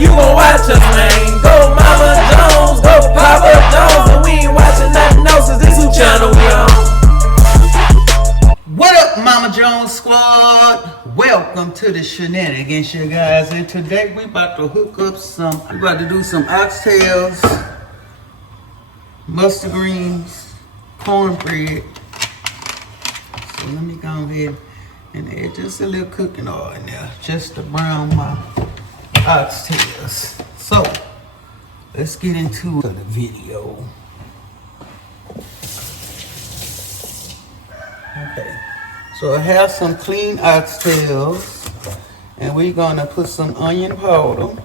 you gon' watch us, man. Go Mama Jones, go Papa Jones, and we ain't watching nothing else, cause this who channel we on. What up, Mama Jones squad? Welcome to the shenanigans, you guys. And today we about to hook up we about to do some oxtails, mustard greens, cornbread. So let me go ahead and add just a little cooking oil in there, just to brown my oxtails. So let's get into the video. Okay, so I have some clean oxtails, and we're gonna put some onion powder,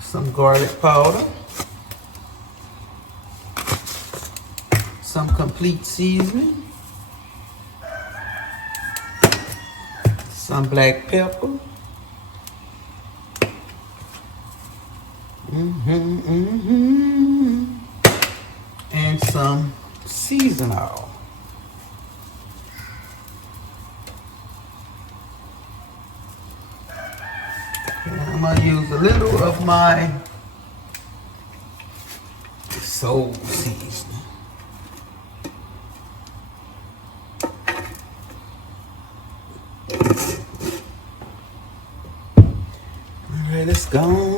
some garlic powder, some complete seasoning, some black pepper, and some seasoning oil. And I'm gonna use a little of my soul seasoning. All right, let's go.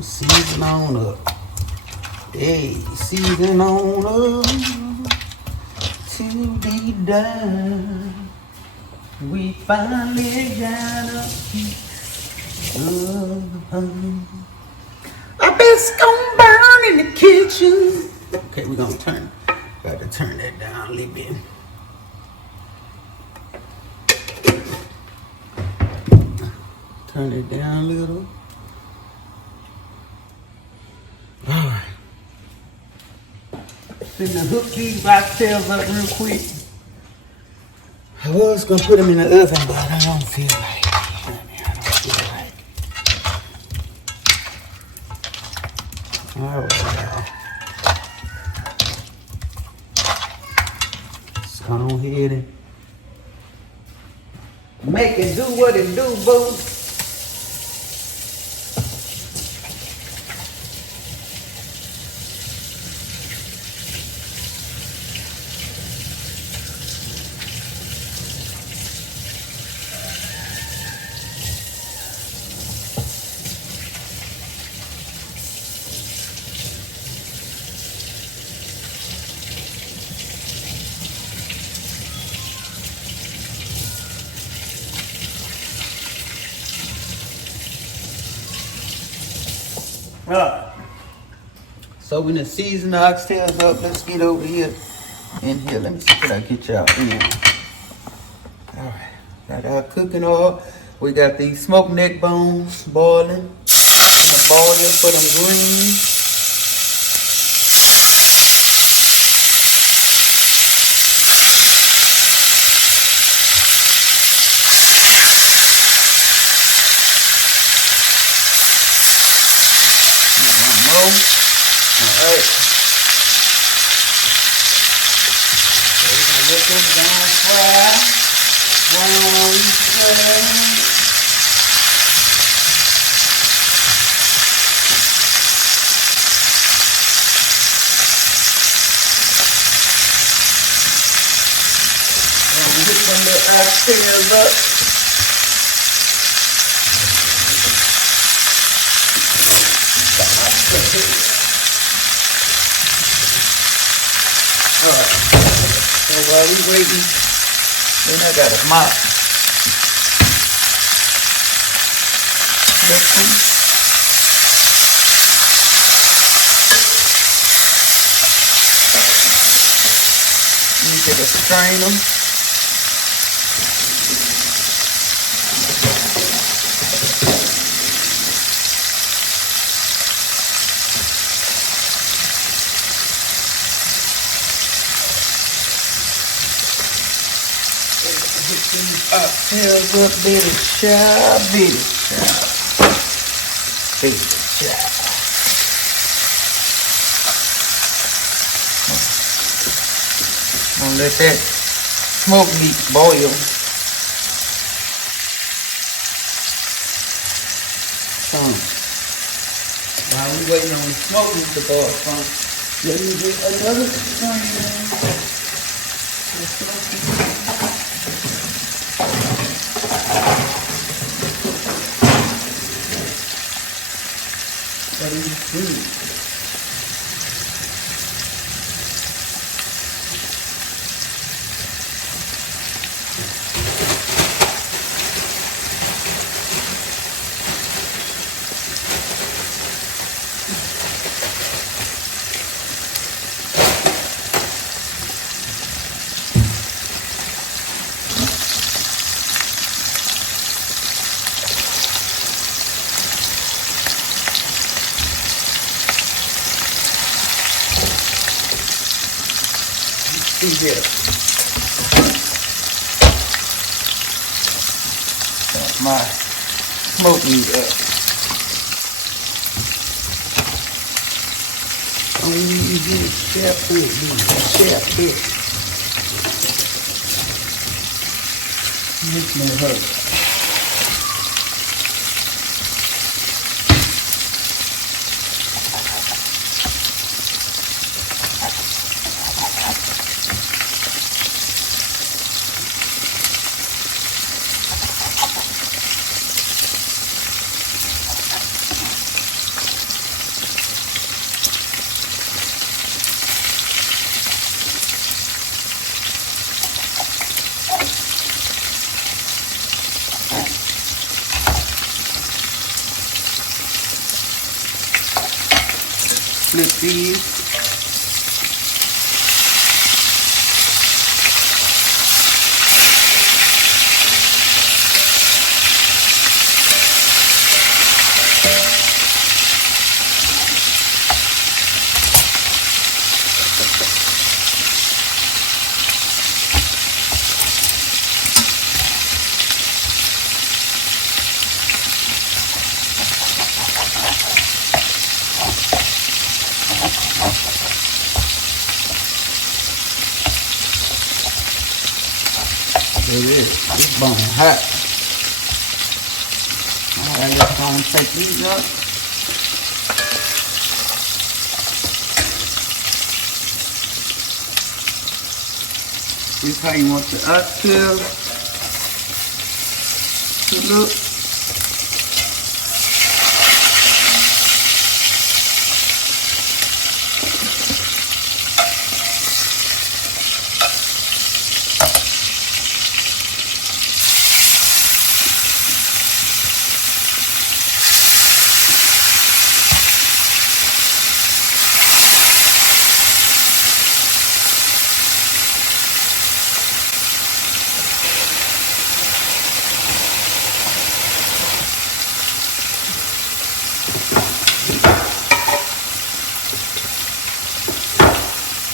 Season on up. Hey, season on up to the dime. We finally got a piece of I bet it's gonna burn in the kitchen. Okay, we're gonna got to turn that down a little bit. Turn it down a little. Alright. Finna hook these oxtails up real quick. I was gonna put them in the oven, but I don't feel like it. Alright. Let's go ahead and make it do what it do, boo. So when the season the oxtails up, let's get over here in here. Let me see what I get y'all in. Alright, got our cooking oil. We got these smoked neck bones boiling. I'm gonna boil it for them greens. Alright. So we're gonna let this down fry. Brown side. And we hit them little oxtails up. Alright, so while we waiting, then I got a mop. This one. You get a strain them. Oxtails up, baby child, baby child, baby child. Gonna let that smoked meat boil. So while we waiting on the smoked meat to boil from, let me get another strainer. That is good. See here. Got my smoked meat up. Don't even get chef it. This may hurt. Flip these. It is. It's burning hot. Alright, let's go and take these up. This is how you want the oxtail to look.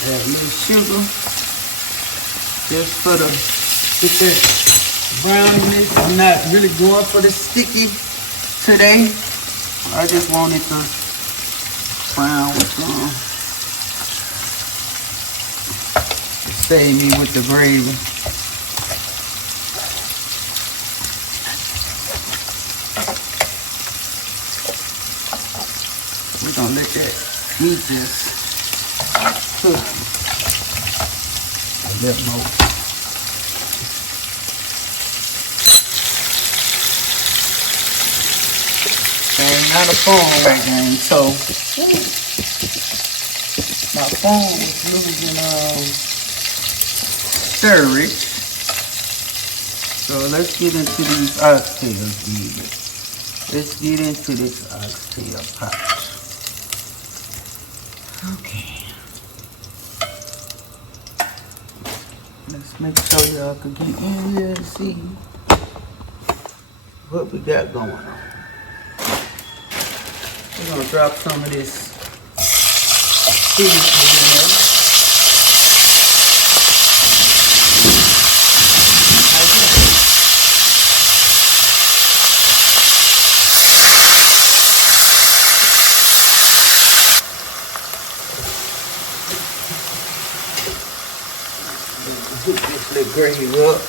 Add a little sugar just for the get that browniness. I'm not really going for the sticky today. I just want it to brown with some. Save me with the gravy. We're gonna let that meat just cook a little more. And not a phone right now, so my phone was losing storage. So let's get into these oxtails. Let's get into this oxtail pot. Okay. Let's make sure y'all can get in here and see what we got going on. We're gonna drop some of this seasoning in there. cook this little gravy up.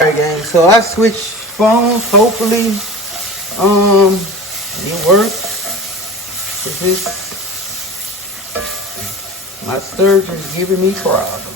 Alright gang, so I switched phones, hopefully it works. My surgeon's giving me problems.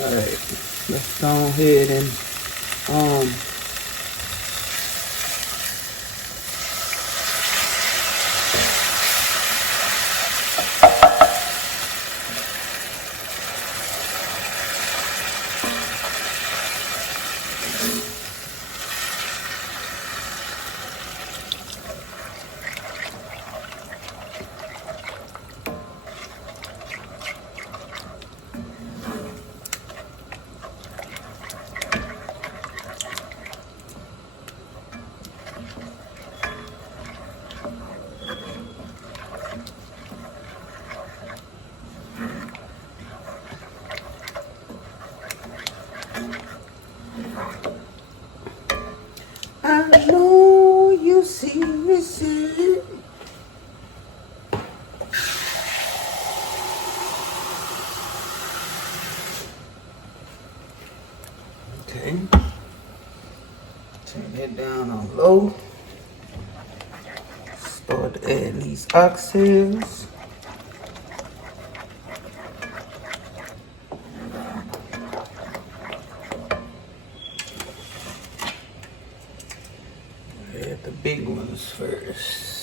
Alright, let's go ahead and I know you see me sit. Okay. Turn that down on low. Start to add these oxtails. Add the big ones first.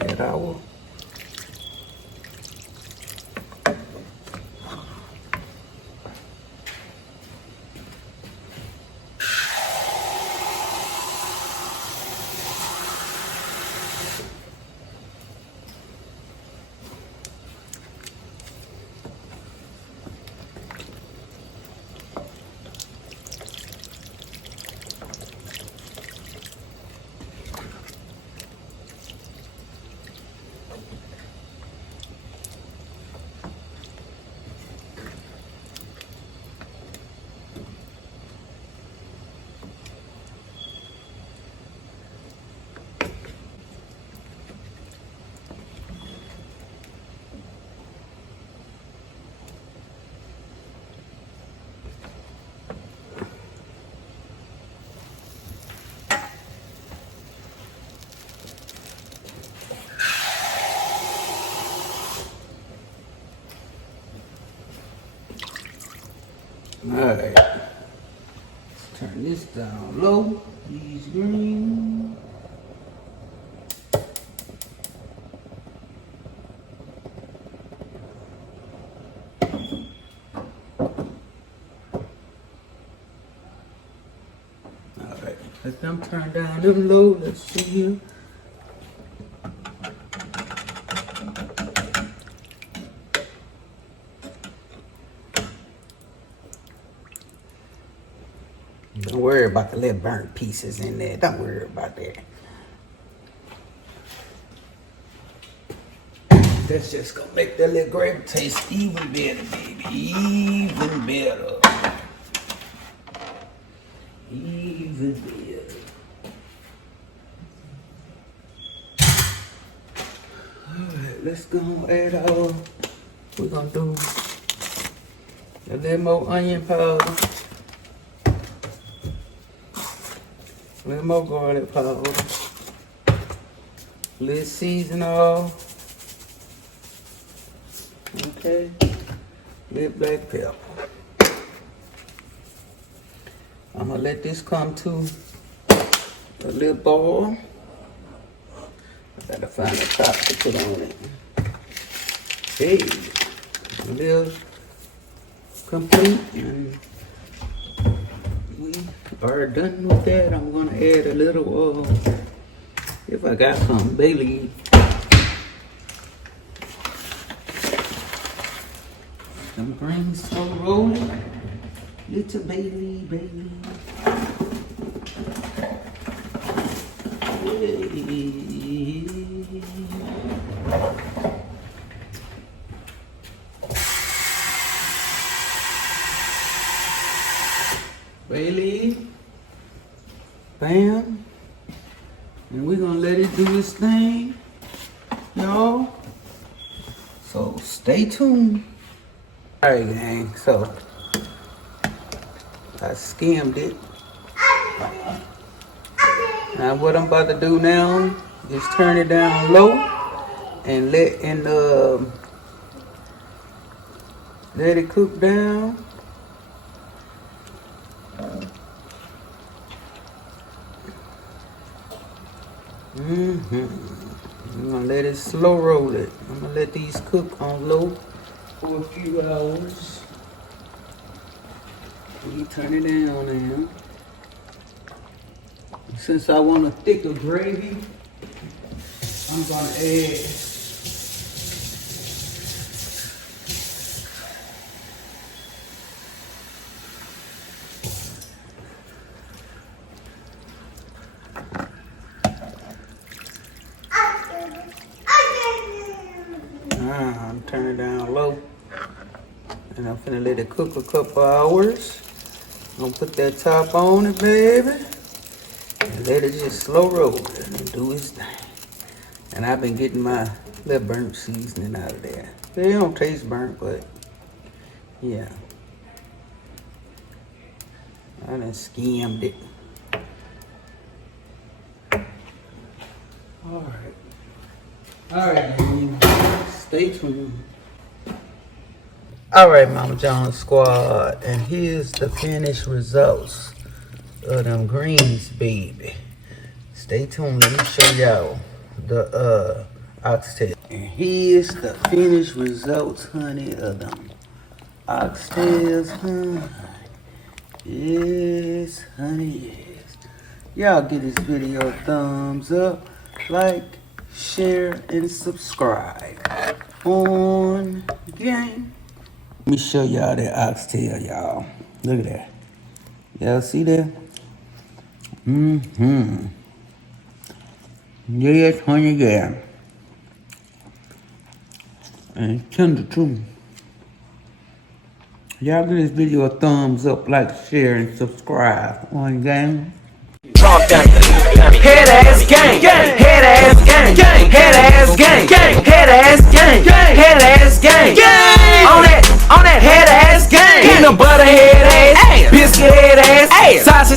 Add our Alright, let's turn this down low, these green. Alright, let them turn down them low, let's see here. Don't worry about the little burnt pieces in there. Don't worry about that. That's just gonna make that little gravy taste even better, baby. Even better. Even better. Alright, let's go and add our, we're gonna do a little more onion powder. A little more garlic powder. A little season oil. Okay. A little black pepper. I'm gonna let this come to a little boil. I gotta find a top to put on it. Hey, a little complete, and we are done with that. I'm gonna add a little, if I got some bay leaf. Some green slow rolling. Little bay leaf, bay leaf. Bay leaf. Bam. And we're gonna let it do its thing, y'all. So stay tuned. Alright, gang, so I skimmed it. Now what I'm about to do now is turn it down low and let it cook down. I'm gonna let it slow roll it. I'm gonna let these cook on low for a few hours. We turn it down now. Since I want a thicker gravy, I'm gonna add I'm turning it down low. And I'm finna let it cook a couple hours. I'm gonna put that top on it, baby. And let it just slow roll it and do its thing. And I've been getting my little burnt seasoning out of there. They don't taste burnt, but yeah. I done skimmed it. Alright, stay tuned. Alright, Mama John Squad, and here's the finished results of them greens, baby. Stay tuned, let me show y'all the oxtail. And here's the finished results, honey, of them oxtails, honey. Yes, honey, yes. Y'all give this video a thumbs up, like, share, and subscribe on game. Let me show y'all that oxtail, y'all. Look at that. Y'all see that? Yes, honey, yeah. And tender too. Y'all give this video a thumbs up, like, share, and subscribe on game. Head ass gang, head ass gang, head ass gang, head ass gang, head ass gang. On that head ass gang. Peanut butter head ass, biscuit head ass, sausage